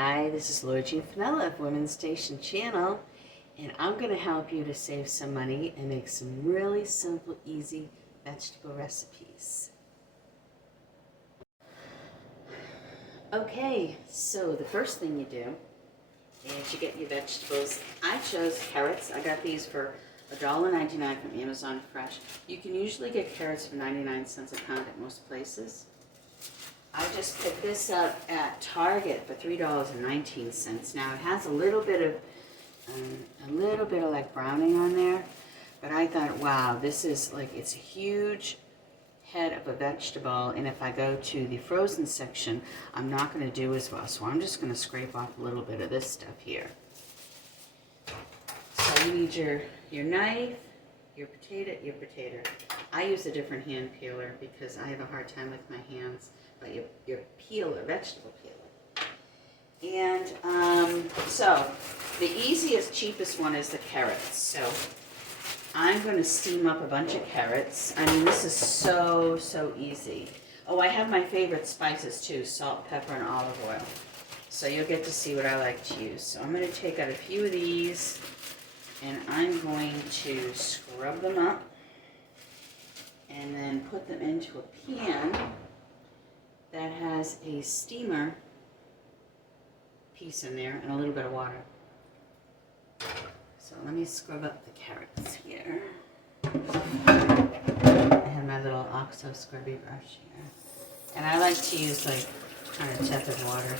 Hi, this is Laura Jean Finella of Women's Station Channel, and I'm going to help you to save some money and make some really simple, easy vegetable recipes. Okay, so the first thing you do is you get your vegetables. I chose carrots. I got these for $1.99 from Amazon Fresh. You can usually get carrots for 99 cents a pound at most places. I just picked this up at Target for $3.19. Now it has a little bit of like browning on there, but I thought, wow, this is like, it's a huge head of a vegetable, and if I go to the frozen section, I'm not going to do as well. So I'm just going to scrape off a little bit of this stuff here. So you need your knife, your potato. I use a different hand peeler because I have a hard time with my hands. But your peeler, vegetable peeler. And so the easiest, cheapest one is the carrots. So I'm going to steam up a bunch of carrots. I mean, this is so easy. Oh, I have my favorite spices too, salt, pepper, and olive oil. So you'll get to see what I like to use. So I'm going to take out a few of these, and I'm going to scrub them up and then put them into a pan that has a steamer piece in there and a little bit of water. So let me scrub up the carrots here. I have my little OXO scrubby brush here. And I like to use like kind of tepid water.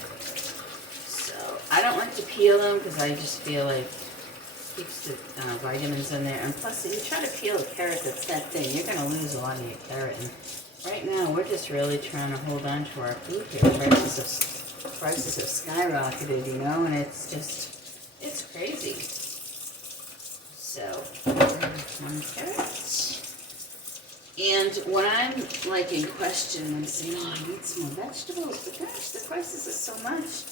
So I don't like to peel them because I just feel like it keeps the vitamins in there. And plus, if you try to peel a carrot that's that thin, you're going to lose a lot of your carrot. And right now, we're just really trying to hold on to our food here. Prices have skyrocketed, you know, and it's crazy. So, one carrot. And when I'm like in question, I'm saying, oh, I need some more vegetables, but gosh, the prices are so much.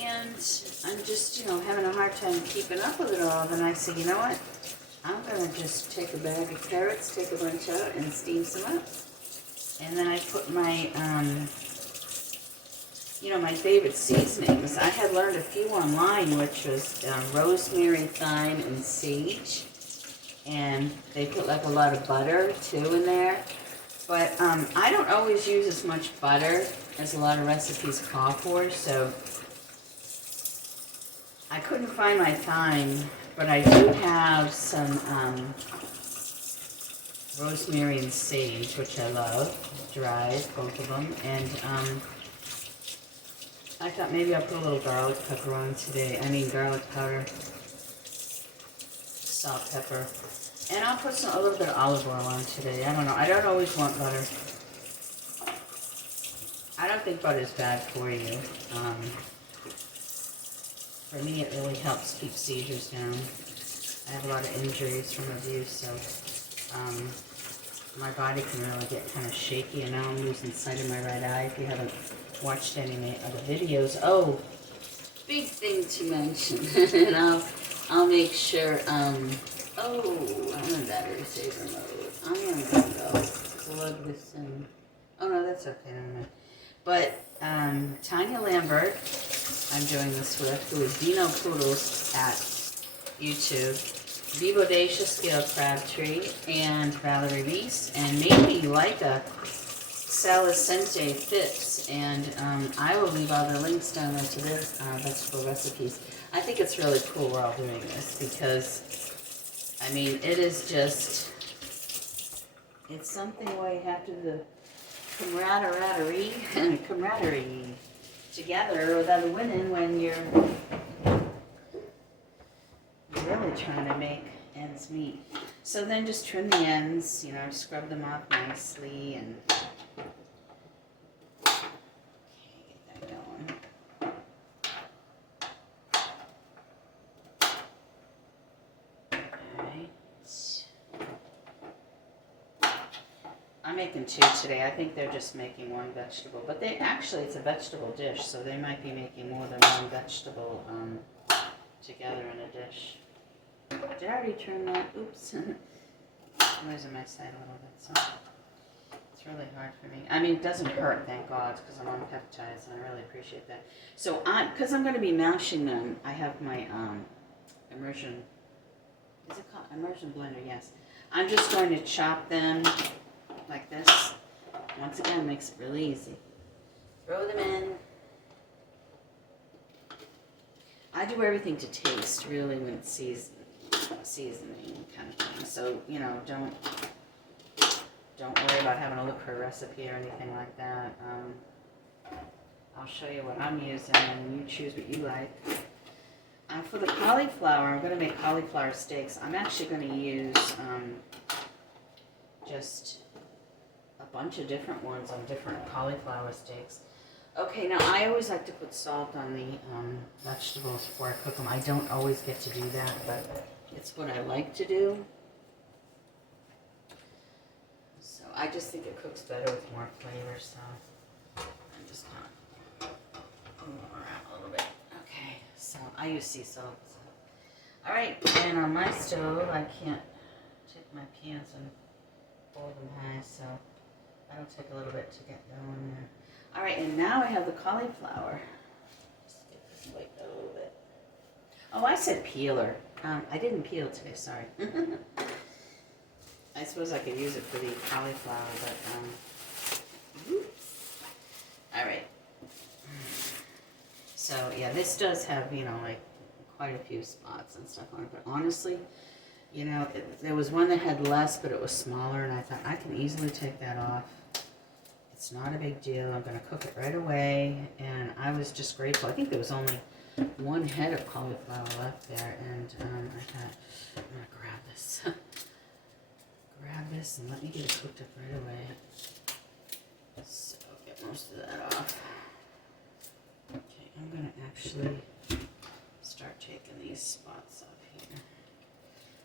And I'm just, having a hard time keeping up with it all. Then I say, you know what? I'm going to just take a bag of carrots, take a bunch out, and steam some up. And then I put my, my favorite seasonings. I had learned a few online, which was rosemary, thyme, and sage. And they put like a lot of butter too in there. But I don't always use as much butter as a lot of recipes call for. So I couldn't find my thyme, but I do have some rosemary and sage, which I love, dried, both of them, and I thought maybe I'll put a little garlic pepper on today, garlic powder, salt, pepper, and I'll put a little bit of olive oil on today. I don't know, I don't always want butter. I don't think butter is bad for you. For me, it really helps keep seizures down. I have a lot of injuries from abuse, so my body can really get kind of shaky, and now I'm losing sight of my right eye. If you haven't watched any of my other videos, oh, big thing to mention, and I'll make sure. Oh, I'm in battery saver mode. I am gonna go plug this in. Oh no, that's okay. Never mind. But Tanya Lambert, I'm doing this with, who is Dino Poodles at YouTube. Vivodacia Scale Crabtree, and Valerie Reese, and maybe Leica Salicente Phipps, and I will leave all the links down there to their vegetable recipes. I think it's really cool we're all doing this because, it is just, it's something where you have to do the camaraderie together with other women when you're really trying to make ends meet. So then just trim the ends, scrub them off nicely, and okay, get that going. Alright. I'm making two today. I think they're just making one vegetable, but it's a vegetable dish, so they might be making more than one vegetable together in a dish. Did I already turn that? Oops. I'm losing my sight a little bit, so it's really hard for me. I mean, it doesn't hurt, thank God, because I'm on peptides, and I really appreciate that. So, because I'm going to be mashing them, I have my immersion, is it called immersion blender? Yes. I'm just going to chop them like this. Once again, makes it really easy. Throw them in. I do everything to taste, really, when it's seasoning kind of thing. So, you know, don't worry about having to look for a recipe or anything like that. I'll show you what I'm using, and you choose what you like. For the cauliflower, I'm going to make cauliflower steaks. I'm actually going to use just a bunch of different ones on different cauliflower steaks. Okay, now I always like to put salt on the vegetables before I cook them. I don't always get to do that, but it's what I like to do. So I just think it cooks better with more flavor, so I'm just going to move around a little bit. Okay, so I use sea salt. So. All right, and on my stove, I can't take my pants and hold them high, so that'll take a little bit to get going there. All right, and now I have the cauliflower. Just get this wiped out a little bit. Oh, I said peeler. I didn't peel today, sorry. I suppose I could use it for the cauliflower, but, oops. All right. So, yeah, this does have, you know, like, quite a few spots and stuff on it, but honestly, you know, there was one that had less, but it was smaller, and I thought, I can easily take that off. It's not a big deal. I'm going to cook it right away, and I was just grateful. I think there was only one head of cauliflower left there, and I thought, I'm going to grab this. Grab this and let me get it cooked up right away. So I'll get most of that off. Okay, I'm going to actually start taking these spots off here.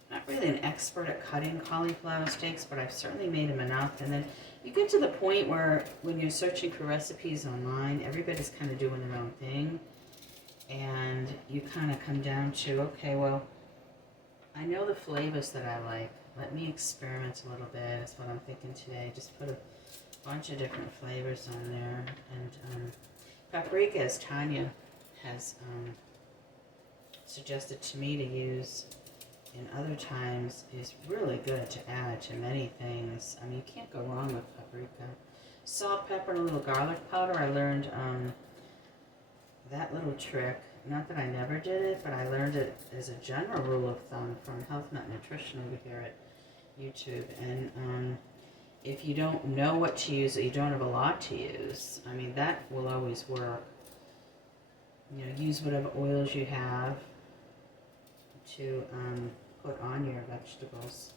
Not really an expert at cutting cauliflower steaks, but I've certainly made them enough. And then you get to the point where when you're searching for recipes online, everybody's kind of doing their own thing. And you kind of come down to, okay, well, I know the flavors that I like. Let me experiment a little bit. That's what I'm thinking today. Just put a bunch of different flavors on there. And paprika, as Tanya has suggested to me to use in other times, is really good to add to many things. I mean, you can't go wrong with paprika. Salt, pepper, and a little garlic powder. I learned that little trick. Not that I never did it, but I learned it as a general rule of thumb from Health Nut Nutrition over here at YouTube. And if you don't know what to use, or you don't have a lot to use, I mean, that will always work. You know, use whatever oils you have to put on your vegetables.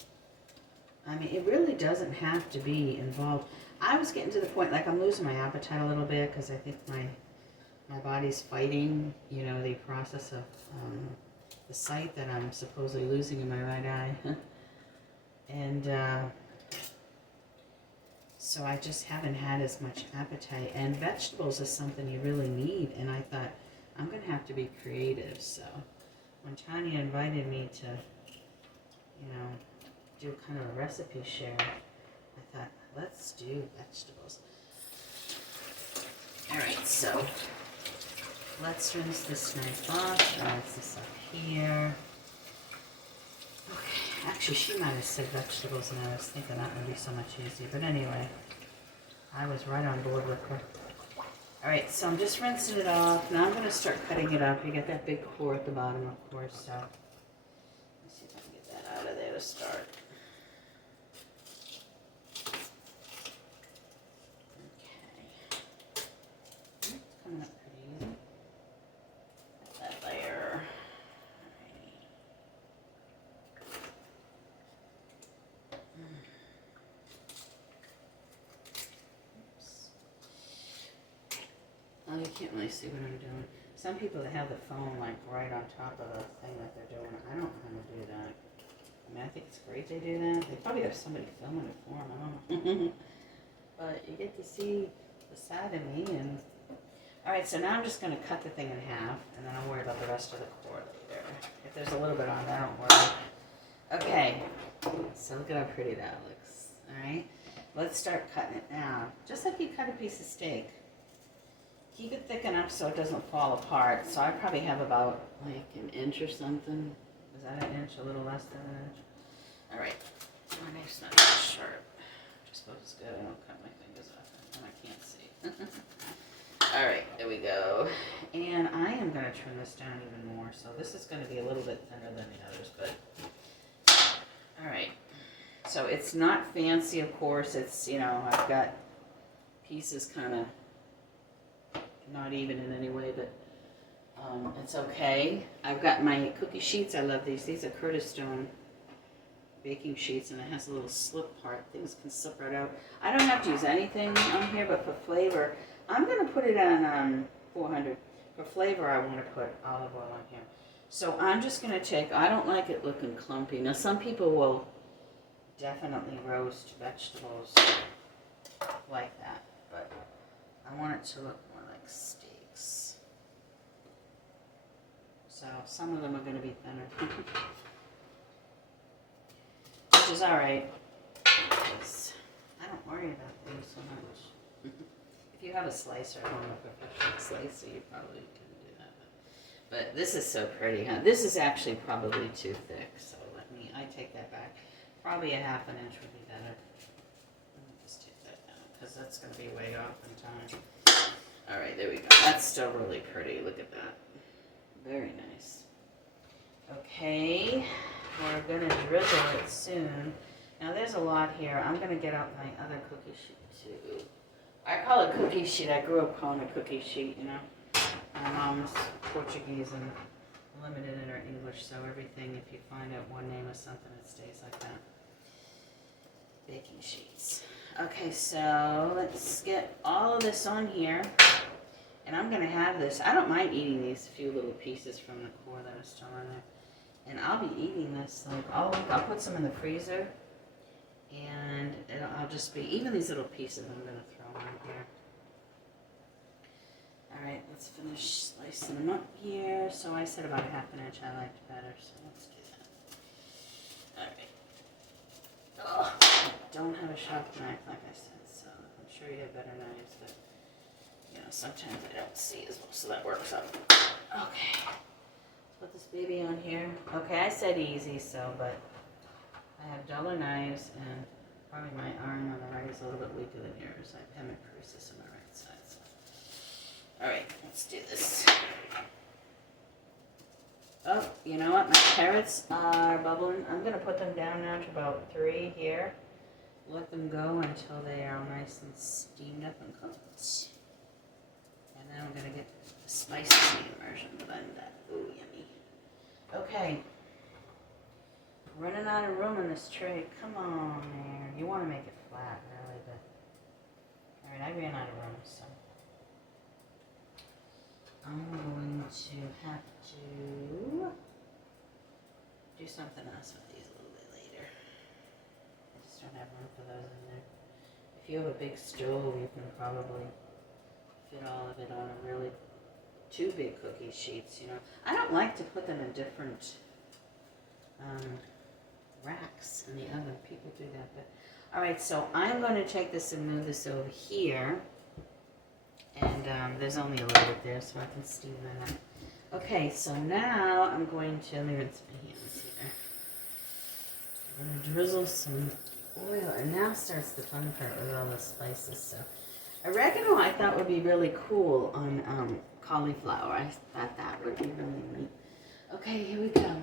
I mean, it really doesn't have to be involved. I was getting to the point, like, I'm losing my appetite a little bit because I think my body's fighting, you know, the process of the sight that I'm supposedly losing in my right eye. And so I just haven't had as much appetite. And vegetables is something you really need. And I thought, I'm going to have to be creative. So when Tanya invited me to, you know, do kind of a recipe share, I thought, let's do vegetables. All right, so let's rinse this knife off. Rinse this up here. Okay, actually, she might have said vegetables, and I was thinking that would be so much easier. But anyway, I was right on board with her. All right, so I'm just rinsing it off. Now I'm going to start cutting it up. You get that big core at the bottom, of course. So let's see if I can get that out of there to start. Okay. It's coming up pretty easy. That layer. Oh, you can't really see what I'm doing. Some people that have the phone like right on top of the thing that they're doing, I don't know how to do that. I mean, I think it's great they do that. They probably have somebody filming it for them. I don't know. But you get to see the side of me. And all right, so now I'm just going to cut the thing in half, and then I'll worry about the rest of the core later. If there's a little bit on there, don't worry. Okay, so look at how pretty that looks. All right. let's start cutting it now. Just like you cut a piece of steak. Keep it thick enough so it doesn't fall apart. So I probably have about like an inch or something. Is that an inch? A little less than an inch? All right. My knife's not that sharp. I suppose it's good. I don't cut my fingers off and I can't see. All right, there we go. And I am going to trim this down even more. So this is going to be a little bit thinner than the others, but all right. So it's not fancy, of course. It's, you know, I've got pieces kind of not even in any way, but it's okay. I've got my cookie sheets. I love these. These are Curtis Stone baking sheets, and it has a little slip part. Things can slip right out. I don't have to use anything on here, but for flavor, I'm going to put it on 400. For flavor, I want to put olive oil on here. So I'm just going to take, I don't like it looking clumpy. Now, some people will definitely roast vegetables like that, but I want it to look more like steaks. So some of them are going to be thinner. Which is alright, because I don't worry about things so much. If you have a slicer at home, a professional slicer, you probably can do that. But this is so pretty, huh? This is actually probably too thick, so I take that back. Probably a ½ an inch would be better. Let me just take that down, because that's going to be way off in time. Alright, there we go. That's still really pretty. Look at that. Very nice. Okay. We're going to drizzle it soon. Now there's a lot here. I'm going to get out my other cookie sheet too. I call it cookie sheet. I grew up calling it cookie sheet, you know. My mom's Portuguese and limited in her English, so everything, if you find out one name of something, it stays like that. Baking sheets. Okay, so let's get all of this on here. And I'm going to have this. I don't mind eating these few little pieces from the core that are still in there. And I'll be eating this like all week. I'll put some in the freezer. And I'll just be, even these little pieces I'm going to throw on here. Alright, let's finish slicing them up here. So I said about ½ an inch I liked better, so let's do that. Alright. Oh, I don't have a sharp knife like I said, so I'm sure you have better knives, but you know, sometimes I don't see as well, so that works out. Okay. Put this baby on here. Okay, I said easy, so, but I have duller knives, and probably my arm on the right is a little bit weaker than yours. I have my creases on my right side, so. Alright, let's do this. Oh, you know what? My carrots are bubbling. I'm going to put them down now to about 3 here. Let them go until they are all nice and steamed up and cooked. And then I'm going to get the spicy immersion blend. Ooh, yummy. Okay. Running out of room in this tray. Come on there. You want to make it flat, really, but... Alright, I ran out of room, so... I'm going to have to do something else with these a little bit later. I just don't have room for those in there. If you have a big stove, you can probably fit all of it on a really 2 big cookie sheets, you know. I don't like to put them in different racks in the oven. People do that, but alright, so I'm going to take this and move this over here. And there's only a little bit there, so I can steam that up. Okay, so now I'm going to, let me rinse my hands here. I'm going to drizzle some oil, and now starts the fun part with all the spices. So, oregano I thought would be really cool on cauliflower. I thought that would be really neat. Okay, here we go.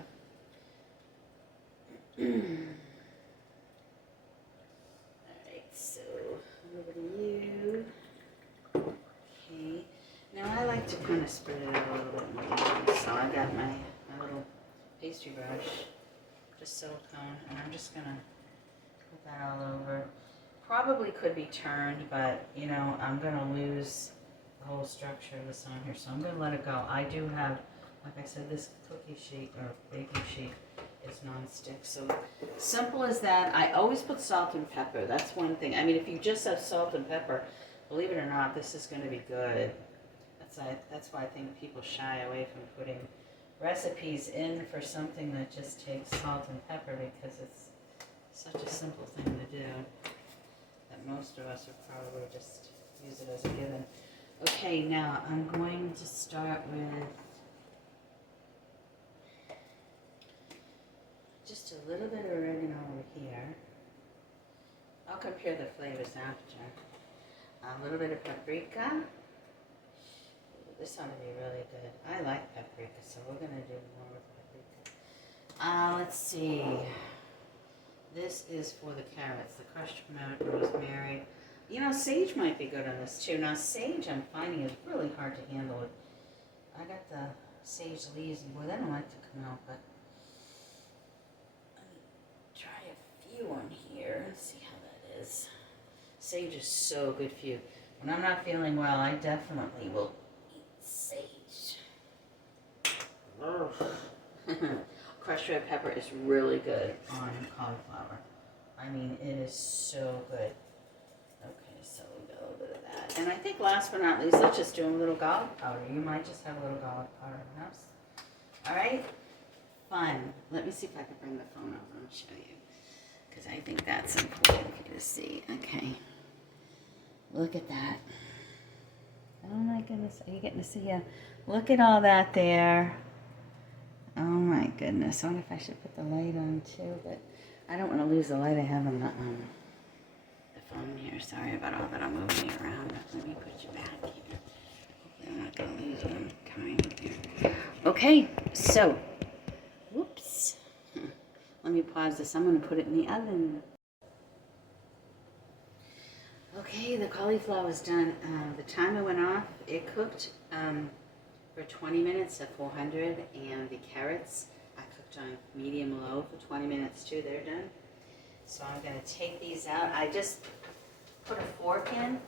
Alright, so over to you. Okay. Now I like to kind of spread it out a little bit more. So I got my little pastry brush, just silicone, and I'm just going to put that all over. Probably could be turned, but you know, I'm going to lose the whole structure of this on here, so I'm going to let it go. I do have, like I said, this cookie sheet or baking sheet is non-stick, so simple as that. I always put salt and pepper. That's one thing. I mean, if you just have salt and pepper, believe it or not, this is going to be good. That's why I think people shy away from putting recipes in for something that just takes salt and pepper, because it's such a simple thing to do that but most of us would probably just use it as a given. Okay, now I'm going to start with just a little bit of oregano over here. I'll compare the flavors after. A little bit of paprika. This ought to be really good. I like paprika, so we're going to do more with paprika. Let's see. This is for the carrots, the crushed rosemary. You know, sage might be good on this too. Now, sage I'm finding is really hard to handle. I got the sage leaves, and boy, they don't like to come out, but let me try a few on here and see how that is. Sage is so good for you. When I'm not feeling well, I definitely will eat sage. Crushed red pepper is really good on cauliflower. I mean, it is so good. Okay, so we got a little bit of that. And I think last but not least, let's just do a little garlic powder. You might just have a little garlic powder in the house. All right? Fun. Let me see if I can bring the phone over and show you, because I think that's important for you to see. Okay. Look at that. Oh my goodness. Are you getting to see ya? Look at all that there. Oh my goodness. I wonder if I should put the light on too, but I don't want to lose the light I have on the phone here. Sorry about all that. I'm moving you around. Let me put you back here. Hopefully I'm not going to lose what I'm trying to do. Okay, so, whoops. Let me pause this. I'm going to put it in the oven. Okay, the cauliflower is done. The timer went off. It cooked for 20 minutes at 400, and the carrots I cooked on medium-low for 20 minutes too. They're done. So I'm going to take these out. I just put a fork in,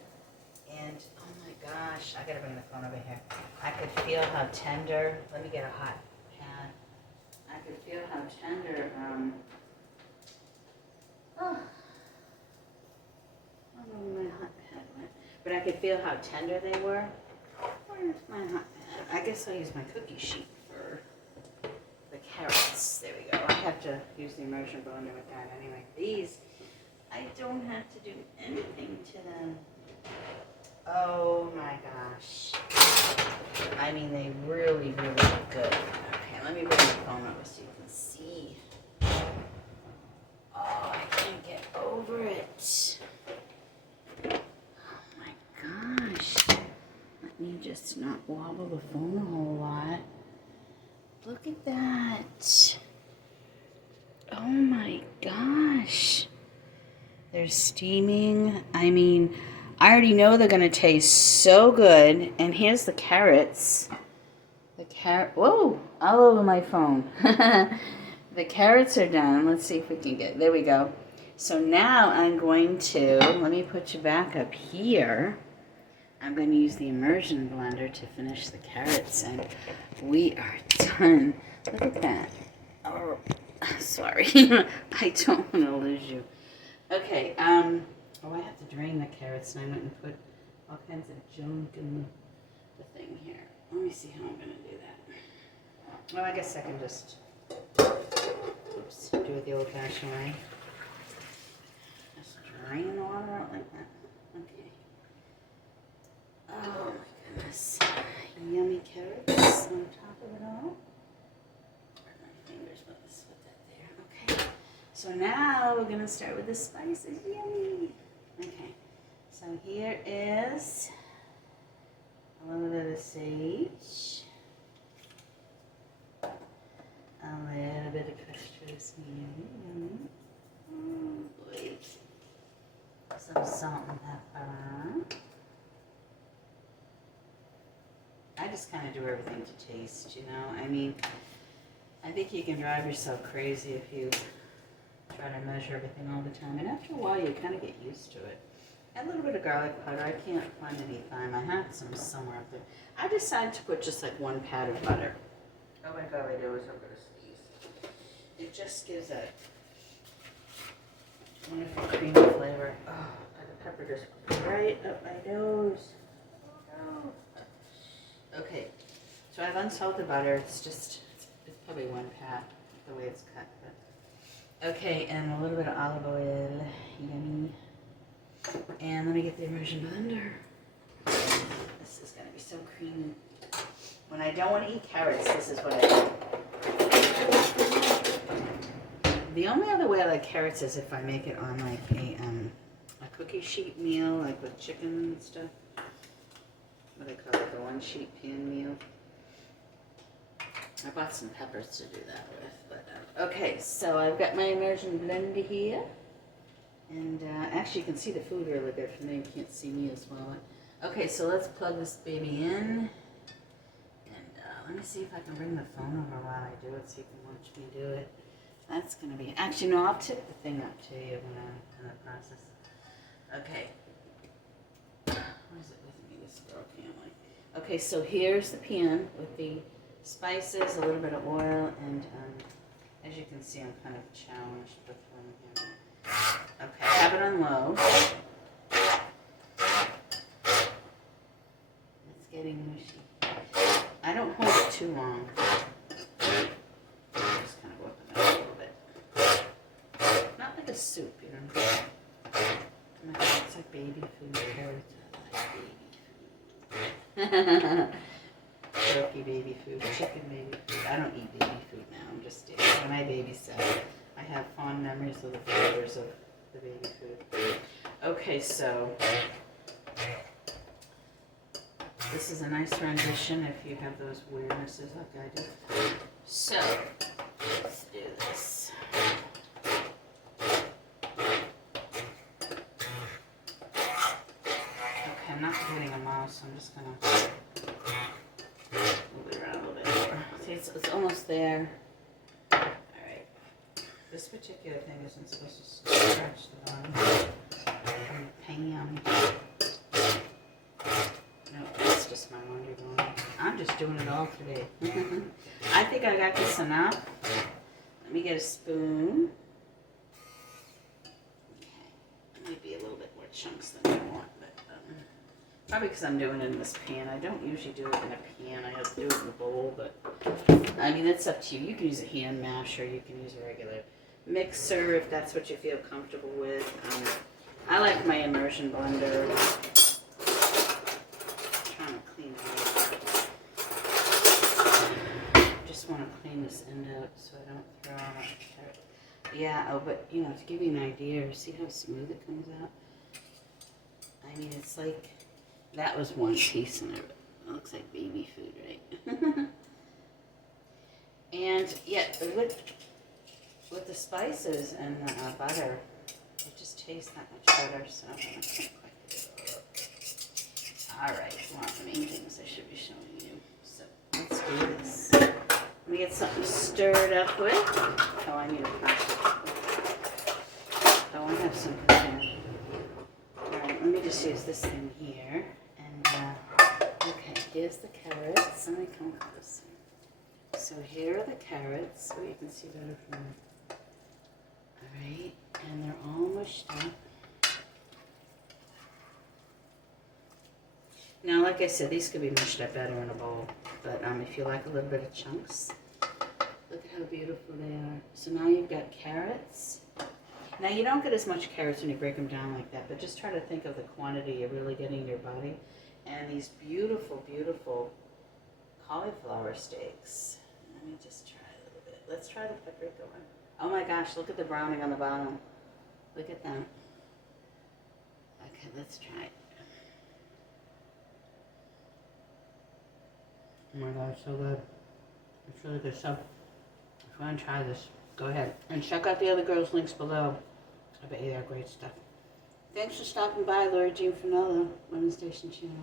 and oh my gosh, I got to bring the phone over here. I could feel how tender. Let me get a hot pan. I could feel how tender. I don't know where my hot pad went, but I could feel how tender they were. Where's my hot pad? I guess I'll use my cookie sheet for the carrots. There we go. I have to use the immersion blender with that anyway. These, I don't have to do anything to them. Oh my gosh. I mean, they really, really look good. Okay, let me bring the phone over so you can see. Oh, I can't get over it. Let me just not wobble the phone a whole lot. Look at that. Oh my gosh. They're steaming. I mean, I already know they're going to taste so good. And here's the carrots. Whoa, all over my phone. The carrots are done. Let's see if we can get, there we go. So now I'm going to, let me put you back up here. I'm going to use the immersion blender to finish the carrots, and we are done. Look at that. Oh, sorry. I don't want to lose you. Okay, oh, I have to drain the carrots, and I went and put all kinds of junk in the thing here. Let me see how I'm going to do that. Oh, I guess I can just, oops, do it the old-fashioned way. Just drain the water out like that. Okay. Oh my goodness. Yummy carrots on top of it all. My fingers, let's put that there. Okay. So now we're going to start with the spices. Yummy. Okay. So here is a little bit of sage. A little bit of crushed rosemary. Oh boy. Some salt and pepper. I just kind of do everything to taste, you know. I mean, I think you can drive yourself crazy if you try to measure everything all the time. And after a while, you kind of get used to it. A little bit of garlic powder. I can't find any thyme. I had some somewhere up there. I decided to put just like 1 pat of butter. Oh my God, I know, I'm going to sneeze. It just gives a wonderful creamy flavor. Oh, the pepper just goes right up my nose. Oh no. Okay, so I have unsalted butter. It's probably 1 pat the way it's cut. But. Okay, and a little bit of olive oil. Yummy. And let me get the immersion blender. This is gonna be so creamy. When I don't want to eat carrots, this is what I do. The only other way I like carrots is if I make it on like a cookie sheet meal, like with chicken and stuff. What do they call it, the one sheet pan meal. I bought some peppers to do that with. But okay, so I've got my immersion blender here. And actually you can see the food really good from there. You can't see me as well. Okay, so let's plug this baby in. Let me see if I can bring the phone over while I do it so you can watch me do it. That's going to be... Actually, no, I'll tip the thing up to you when I'm in the process. Okay. Where is it with me, this girl family? Okay, so here's the pan with the spices, a little bit of oil, and as you can see, I'm kind of challenged with one here. Okay, have it on low. It's getting mushy. I don't hold it too long. Just kind of whip it out a little bit. Not like a soup, you know. It's like baby food. Carrots are like baby food. Turkey baby food, chicken baby food. I don't eat baby food now. I'm just when I babysit, I have fond memories of the flavors of the baby food. Okay, so this is a nice rendition if you have those weirdnesses like I do. So, let's do this. Okay, I'm not getting a mouse, so I'm just going to move it around a little bit more. See, it's almost there. Alright. This particular thing isn't supposed to scratch the bottom. Pan. No, that's just my laundry going. I'm just doing it all today. I think I got this enough. Let me get a spoon. Okay. It might be a little bit more chunks than I want, but probably because I'm doing it in this pan. I don't usually do it in a pan. I have to do it in a bowl, but I mean, it's up to you. You can use a hand masher. You can use a regular mixer if that's what you feel comfortable with. I like my immersion blender. Want to clean this end out so I don't throw out my carrot. Yeah, oh, but you know, to give you an idea, see how smooth it comes out? I mean, it's like, that was one piece and it looks like baby food, right? And yeah, with the spices and the butter, it just tastes that much better, so I can't quite do it. Alright, one of the main things I should be showing you. So, let's do this. Let me get something stirred up with. Oh, I need a plastic. Oh, I have some prepared. Alright, let me just use this thing here. And, okay, here's the carrots. Let me come closer. So here are the carrots. So you can see better from there. Alright, and they're all mushed up. Now, like I said, these could be mushed up better in a bowl. But if you like a little bit of chunks, look at how beautiful they are. So now you've got carrots. Now you don't get as much carrots when you break them down like that, but just try to think of the quantity you're really getting in your body. And these beautiful, beautiful cauliflower steaks. Let me just try a little bit. Let's try the paprika one. Oh my gosh, look at the browning on the bottom. Look at that. Okay, let's try it. Oh my god, it's so good. It's really good stuff. If you want to try this, go ahead. And check out the other girls' links below. I bet you they're great stuff. Thanks for stopping by, Laura Jean Finella, Women's Station Channel.